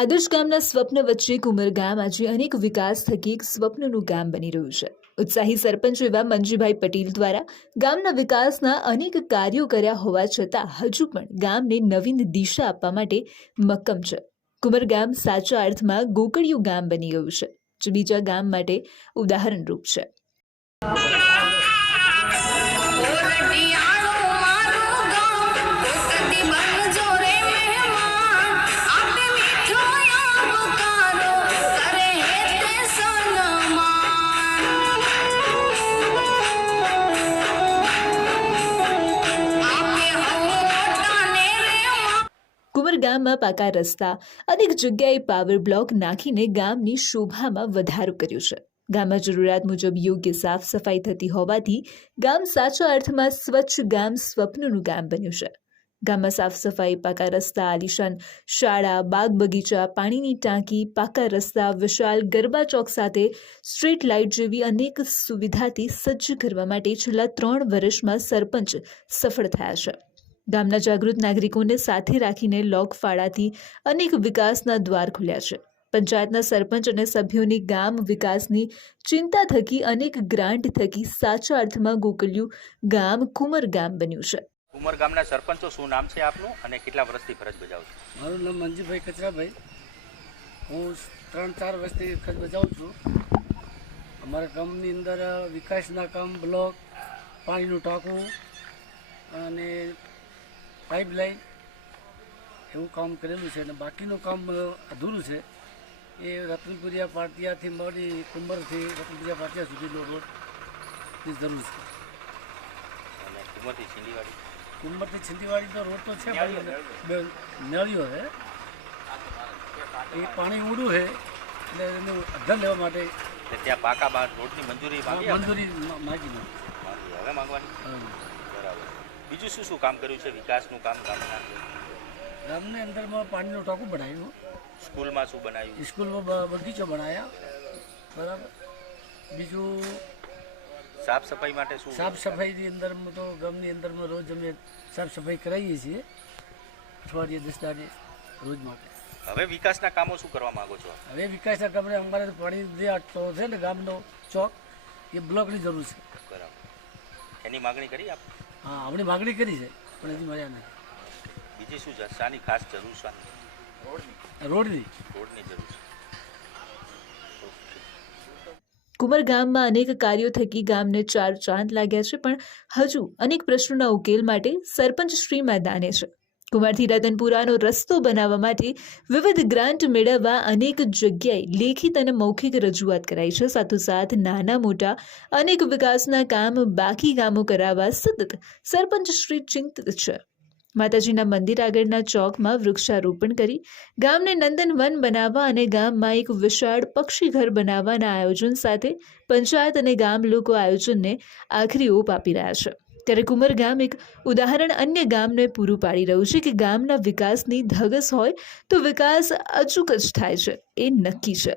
આદર્શ ગામના સ્વપ્ન વચ્ચે કુમર ગામ આજે અનેક વિકાસ થકી એક સ્વપ્નનું ગામ બની રહ્યું છે. ઉત્સાહી સરપંચ એવા મંજીભાઈ પટેલ દ્વારા ગામના વિકાસના અનેક કાર્યો કર્યા હોવા છતાં હજુ પણ ગામને નવીન દિશા આપવા માટે મક્કમ છે. કુમર ગામ સાચા અર્થમાં ગોકળિયું ગામ બની ગયું છે, જે બીજા ગામ માટે ઉદાહરણરૂપ છે. ગામમાં પાકા રસ્તા અનેક જગ્યાએ પાવર બ્લોક નાખીને ગામની શોભામાં વધારો કર્યો છે. ગામમાં જરૂરિયાત મુજબ યોગ્ય સાફ સફાઈ થતી હોવાથી ગામ સાચા અર્થમાં સ્વચ્છ ગામ સ્વપ્નનું ગામ બન્યું છે. ગામમાં સાફ સફાઈ, પાકા રસ્તા, આલિશાન શાળા, બાગ બગીચા, પાણીની ટાંકી, પાકા રસ્તા, વિશાળ ગરબા ચોક સાથે સ્ટ્રીટ લાઇટ જેવી અનેક સુવિધાથી સજ્જ કરવા માટે છેલ્લા ત્રણ વર્ષમાં સરપંચ સફળ થયા છે. ગામના જાગૃત નાગરિકોને સાથે રાખીને લોક ફાળાથી અનેક વિકાસના દ્વાર ખુલ્યા છે. પંચાયતના સરપંચ અને સભ્યોની ગામ વિકાસની ચિંતા થકી અનેક ગ્રાન્ટ થકી સાચા અર્થમાં ગોકલ્યું ગામ કુમર ગામ બન્યું છે. કુમર ગામના સરપંચો શું નામ છે આપનું અને કેટલા વર્ષથી ફરજ બજાવો છો? મારું નામ મંજીભાઈ કચરાભાઈ. હું ત્રણ ચાર વર્ષથી ફરજ બજાવું છું. અમારા ગામની અંદર વિકાસના કામ બ્લોક પાણીનું ટાંકું અને પાઇપલાઇન એવું કામ કરેલું છે અને બાકીનું કામ અધૂરું છે. એ રતનપુરિયા પાટિયાથી મળી કુંભરથી રતનપુરિયા પાટિયા સુધીનો રોડની જરૂર છે. અને છિંદીવાડી? કુંભરથી છિંદીવાડીનો રોડ તો છે નળિયો છે. એ પાણી ઊંડું છે એટલે એનું અધ્ધર લેવા માટે ત્યાં પાકા રોડની મંજૂરી મંજૂરી માગી. હવે માંગવાની? બીજું શું શું કામ કર્યું છે? વિકાસનું કામ ગામના ગામની અંદરમાં પાણીનું ટાંકું બનાવ્યું. સ્કૂલમાં શું બનાવ્યું? સ્કૂલમાં બગીચો બનાવ્યા બરાબર. બીજું સાફ સફાઈ માટે શું? સાફ સફાઈની અંદરમાં તો ગામની અંદરમાં રોજ અમે સાફ સફાઈ કરાવીએ છીએ. અઠવાડિયે દસ તારીખે રોજ માટે. હવે વિકાસના કામો શું કરવા માંગો છો? હવે વિકાસના કામને અમારે પાણી જે આટલો છે ને ગામનો ચોક એ બ્લોકની જરૂર છે. બરાબર. એની માગણી કરી આપ? હા આપણી માગણી કરી છે પણ હજી મળ્યા નથી. બીજી શું છે? શાની ખાસ જરૂર છે રોડની. રોડની? જરૂર છે. કુમર ગામમાં અનેક કાર્યો થકી ગામને ચાર ચાંદ લાગ્યા છે પણ હજુ અનેક પ્રશ્નોના ઉકેલ માટે સરપંચ શ્રી મેદાને છે. કુમારથી રતનપુરાનો રસ્તો બનાવવા માટે વિવિધ ગ્રાન્ટ મેળવવા અનેક જગ્યાએ લેખિત અને મૌખિક રજૂઆત કરાઈ છે. સાથોસાથ નાના, મોટા અનેક વિકાસના કામ બાકી કામો કરાવવા સતત સરપંચ શ્રી ચિંતિત છે. માતાજીના મંદિર આગળના ચોકમાં વૃક્ષારોપણ કરી ગામને નંદનવન બનાવવા અને ગામમાં એક વિશાળ પક્ષીઘર બનાવવાના આયોજન સાથે પંચાયત અને ગામ લોકો આયોજનને આખરી ઓપ આપી રહ્યા છે. ત્યારે કુમર ગામ એક ઉદાહરણ અન્ય ગામને પૂરું પાડી રહ્યું છે કે ગામના વિકાસની ધગસ હોય તો વિકાસ અચૂક જ થાય છે, એ નક્કી છે.